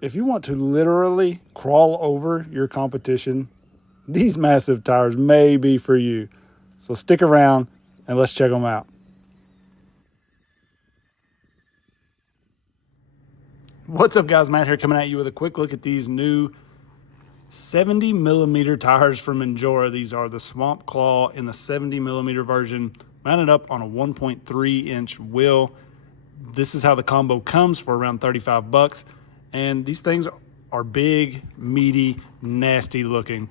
if you want to literally crawl over your competition, these massive tires may be for you. So stick around and let's check them out. What's up, guys? Matt here, coming at you with a quick look at these new 70 millimeter tires from Injora. These are the Swamp Claw in the 70 millimeter version, mounted up on a 1.3 inch wheel. This is how the combo comes for around 35 bucks. And these things are big, meaty, nasty looking.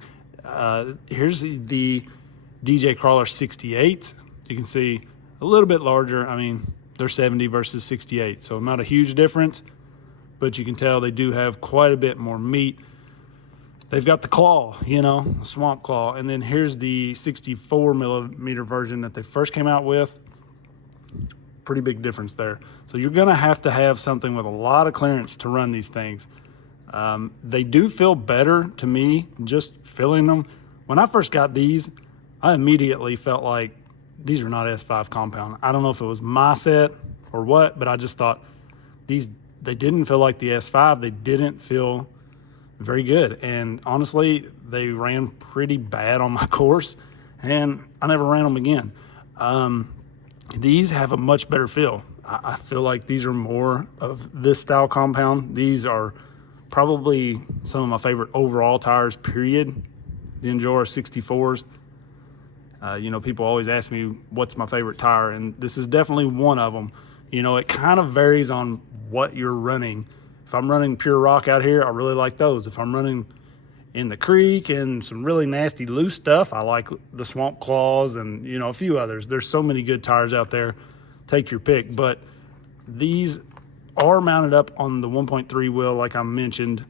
Here's the DJ Crawler 68. You can see a little bit larger. I mean, they're 70 versus 68, so not a huge difference, but you can tell they do have quite a bit more meat. They've got the claw, Swamp Claw. And then here's the 64 millimeter version that they first came out with. Pretty big difference there. So you're gonna have to have something with a lot of clearance to run these things. They do feel better to me just filling them. When I first got these, I immediately felt like these are not S5 compound. I don't know if it was my set or what, but I just thought they didn't feel like the S5. They didn't feel very good. And honestly, they ran pretty bad on my course, and I never ran them again. These have a much better feel. I feel like these are more of this style compound. These are probably some of my favorite overall tires, period. The Injora 64s. People always ask me what's my favorite tire, and this is definitely one of them. It kind of varies on what you're running. If I'm running pure rock out here, I really like those. If I'm running in the creek and some really nasty loose stuff, I like the Swamp Claws and, a few others. There's so many good tires out there. Take your pick. But these are mounted up on the 1.3 wheel, like I mentioned,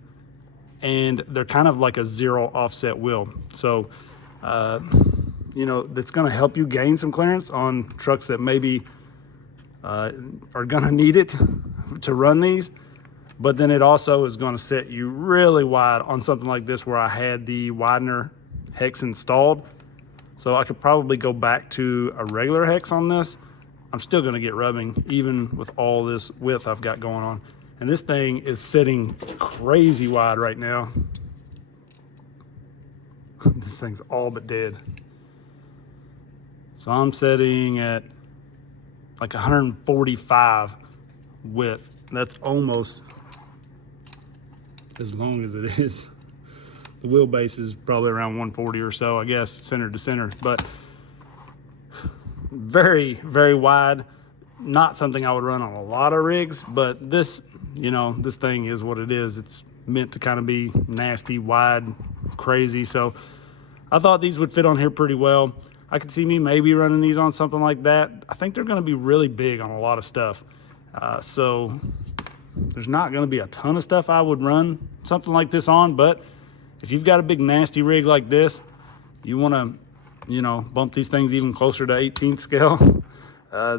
and they're kind of like a zero offset wheel. So, that's going to help you gain some clearance on trucks that maybe are going to need it to run these. But then it also is going to set you really wide on something like this where I had the widener hex installed. So I could probably go back to a regular hex on this. I'm still going to get rubbing even with all this width I've got going on. And this thing is sitting crazy wide right now. This thing's all but dead. So I'm setting at like 145 width. That's almost as long as it is. The wheelbase is probably around 140 or so, I guess, center to center, but very, very wide. Not something I would run on a lot of rigs, but this, this thing is what it is. It's meant to kind of be nasty, wide, crazy. So I thought these would fit on here pretty well. I could see me maybe running these on something like that. I think they're going to be really big on a lot of stuff. So there's not going to be a ton of stuff I would run something like this on, but if you've got a big nasty rig like this, you want to, bump these things even closer to 18th scale,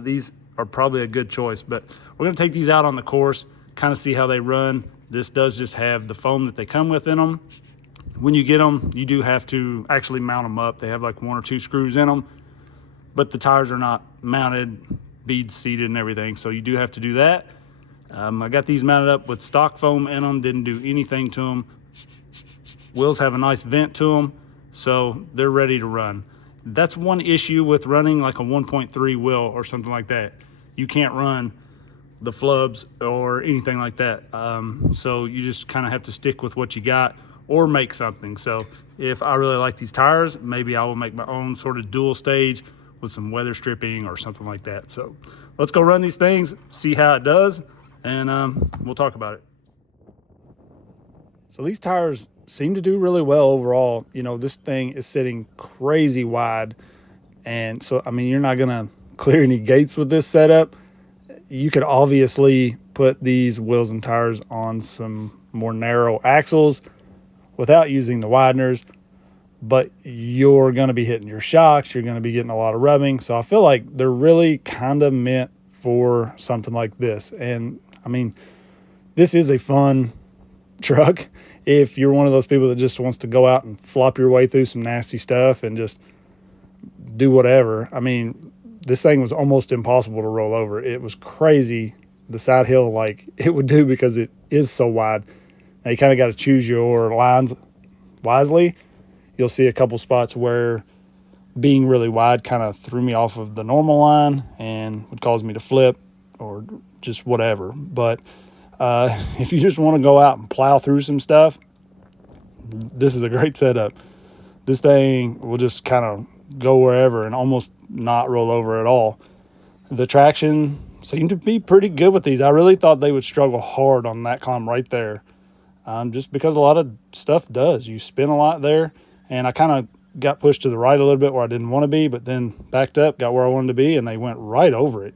these are probably a good choice. But we're going to take these out on the course, kind of see how they run. This does just have the foam that they come with in them. When you get them, you do have to actually mount them up. They have like 1 or 2 screws in them, but the tires are not mounted, beads seated and everything, so you do have to do that. I got these mounted up with stock foam in them, didn't do anything to them. Wheels have a nice vent to them, so they're ready to run. That's one issue with running like a 1.3 wheel or something like that. You can't run the flubs or anything like that. So you just kind of have to stick with what you got or make something. So if I really like these tires, maybe I will make my own sort of dual stage with some weather stripping or something like that. So let's go run these things, see how it does, and we'll talk about it. So these tires seem to do really well overall. This thing is sitting crazy wide. And so, you're not going to clear any gates with this setup. You could obviously put these wheels and tires on some more narrow axles without using the wideners, but you're going to be hitting your shocks. You're going to be getting a lot of rubbing. So I feel like they're really kind of meant for something like this. And this is a fun truck if you're one of those people that just wants to go out and flop your way through some nasty stuff and just do whatever. This thing was almost impossible to roll over. It was crazy the side hill like it would do because it is so wide. Now you kind of got to choose your lines wisely. You'll see a couple spots where being really wide kind of threw me off of the normal line and would cause me to flip or just whatever. But if you just want to go out and plow through some stuff, this is a great setup. This thing will just kind of go wherever and almost not roll over at all. The traction seemed to be pretty good with these. I really thought they would struggle hard on that climb right there, just because a lot of stuff does. You spin a lot there, and I kind of got pushed to the right a little bit where I didn't want to be, but then backed up, got where I wanted to be, and they went right over it.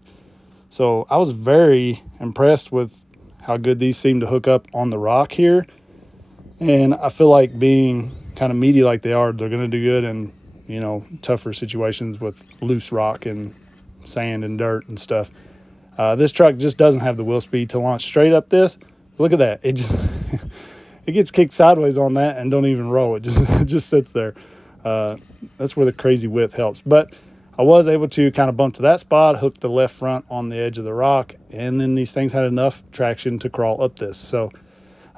So I was very impressed with how good these seem to hook up on the rock here. And I feel like being kind of meaty like they are, they're going to do good in, tougher situations with loose rock and sand and dirt and stuff. This truck just doesn't have the wheel speed to launch straight up this. Look at that. It just it gets kicked sideways on that and don't even roll. It just sits there. That's where the crazy width helps. But I was able to kind of bump to that spot, hook the left front on the edge of the rock, and then these things had enough traction to crawl up this. So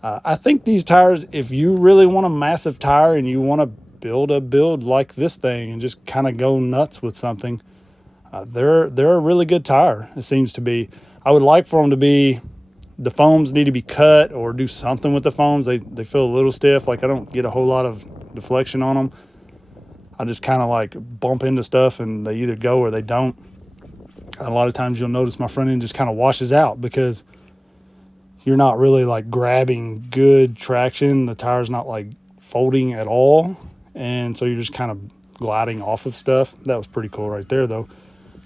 I think these tires, if you really want a massive tire and you want to build a build like this thing and just kind of go nuts with something, they're a really good tire, it seems to be. I would like for them to be, the foams need to be cut or do something with the foams. They feel a little stiff. Like I don't get a whole lot of deflection on them. I just kind of like bump into stuff and they either go or they don't. A lot of times you'll notice my front end just kind of washes out because you're not really like grabbing good traction. The tire's not like folding at all. And so you're just kind of gliding off of stuff. That was pretty cool right there though.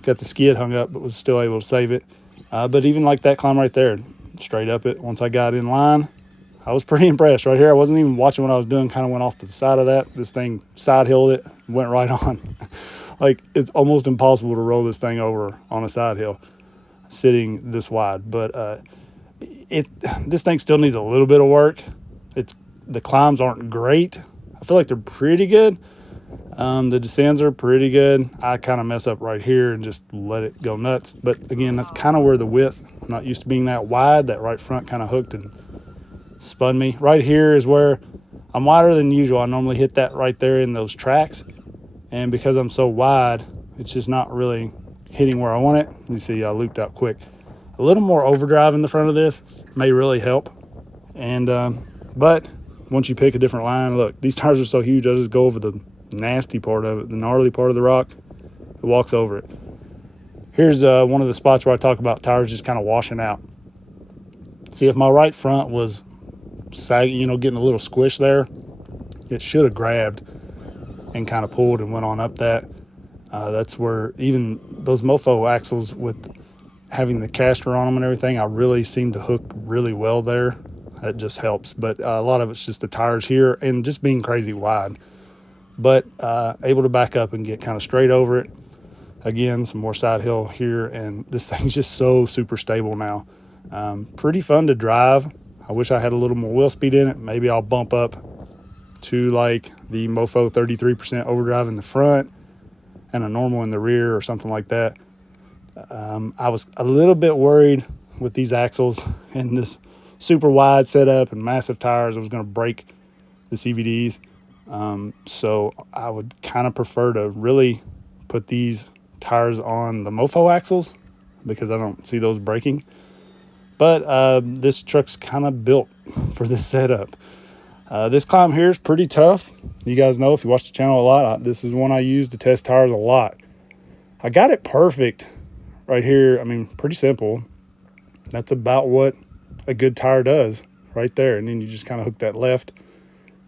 Got the skid hung up, but was still able to save it. But even like that climb right there, straight up it. Once I got in line, I was pretty impressed right here. I wasn't even watching what I was doing, kind of went off to the side of that. This thing side hilled it, went right on. Like it's almost impossible to roll this thing over on a side hill sitting this wide. But this thing still needs a little bit of work. The climbs aren't great. I feel like they're pretty good. The descents are pretty good. I kind of mess up right here and just let it go nuts. But again, that's kind of where the width, I'm not used to being that wide. That right front kind of hooked and spun me. Right here is where I'm wider than usual. I normally hit that right there in those tracks. And because I'm so wide, it's just not really hitting where I want it. You see, I looped out quick. A little more overdrive in the front of this may really help. And but once you pick a different line, look, these tires are so huge, I just go over the nasty part of it, the gnarly part of the rock. It walks over it. Here's one of the spots where I talk about tires just kind of washing out. See, if my right front was sagging, getting a little squish there, it should have grabbed and kind of pulled and went on up that. That's where even those mofo axles with having the caster on them and everything, I really seem to hook really well there. That just helps. But a lot of it's just the tires here and just being crazy wide. But able to back up and get kind of straight over it. Again, some more side hill here, and this thing's just so super stable now. Pretty fun to drive. I wish I had a little more wheel speed in it. Maybe I'll bump up to like the mofo 33% overdrive in the front and a normal in the rear or something like that. I was a little bit worried with these axles and this super wide setup and massive tires. I was going to break the CVDs. So I would kind of prefer to really put these tires on the mofo axles because I don't see those breaking. But this truck's kind of built for this setup. This climb here is pretty tough. You guys know, if you watch the channel a lot, this is one I use to test tires a lot. I got it perfect right here. I mean, pretty simple. That's about what a good tire does right there. And then you just kind of hook that left.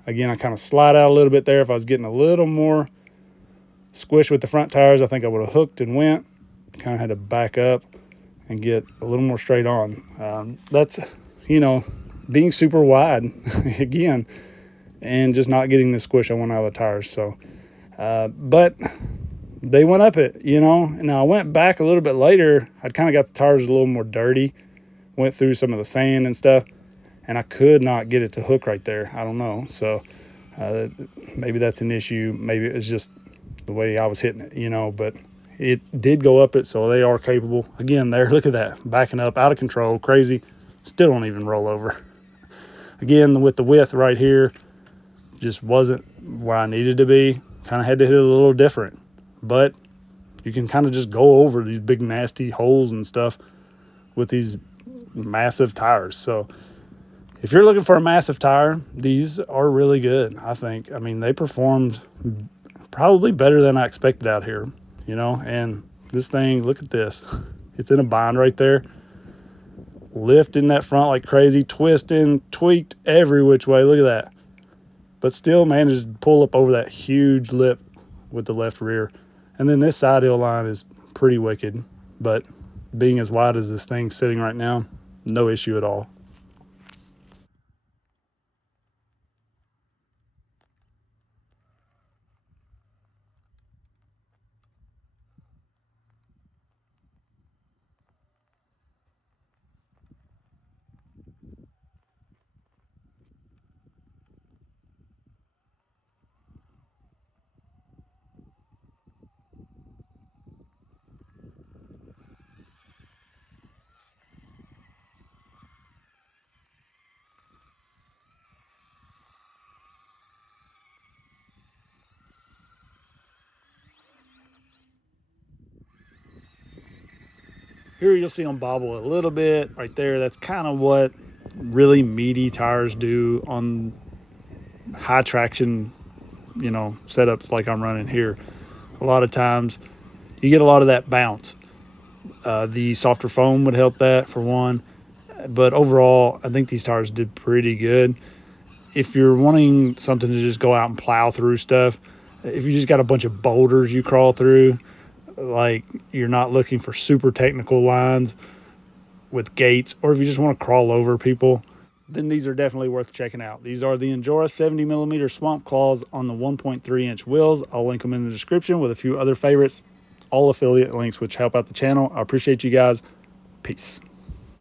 Again, I kind of slide out a little bit there. If I was getting a little more squish with the front tires, I think I would have hooked and went. Kind of had to back up and get a little more straight on. That's, being super wide again, and just not getting the squish I want out of the tires. So, but they went up it, Now I went back a little bit later. I'd kind of got the tires a little more dirty, went through some of the sand and stuff, and I could not get it to hook right there. I don't know. So maybe that's an issue. Maybe it was just the way I was hitting it, but it did go up it. So they are capable. Again, there, look at that, backing up, out of control, crazy. Still don't even roll over. Again, with the width right here, just wasn't where I needed to be. Kind of had to hit it a little different. But you can kind of just go over these big nasty holes and stuff with these massive tires. So if you're looking for a massive tire, these are really good, I think. I mean, they performed probably better than I expected out here, you know. And this thing, look at this. It's in a bind right there. Lifting that front like crazy, twisting, tweaked every which way. Look at that. But still managed to pull up over that huge lip with the left rear. And then this side hill line is pretty wicked. But being as wide as this thing's sitting right now, no issue at all. Here you'll see them bobble a little bit right there. That's kind of what really meaty tires do on high traction, you know, setups like I'm running here. A lot of times you get a lot of that bounce. The softer foam would help that for one. But overall, I think these tires did pretty good. If you're wanting something to just go out and plow through stuff, if you just got a bunch of boulders you crawl through, like you're not looking for super technical lines with gates, or if you just want to crawl over people, then these are definitely worth checking out. These are the Injora 70mm Swamp Claws on the 1.3-inch wheels. I'll link them in the description with a few other favorites, all affiliate links which help out the channel. I appreciate you guys. Peace.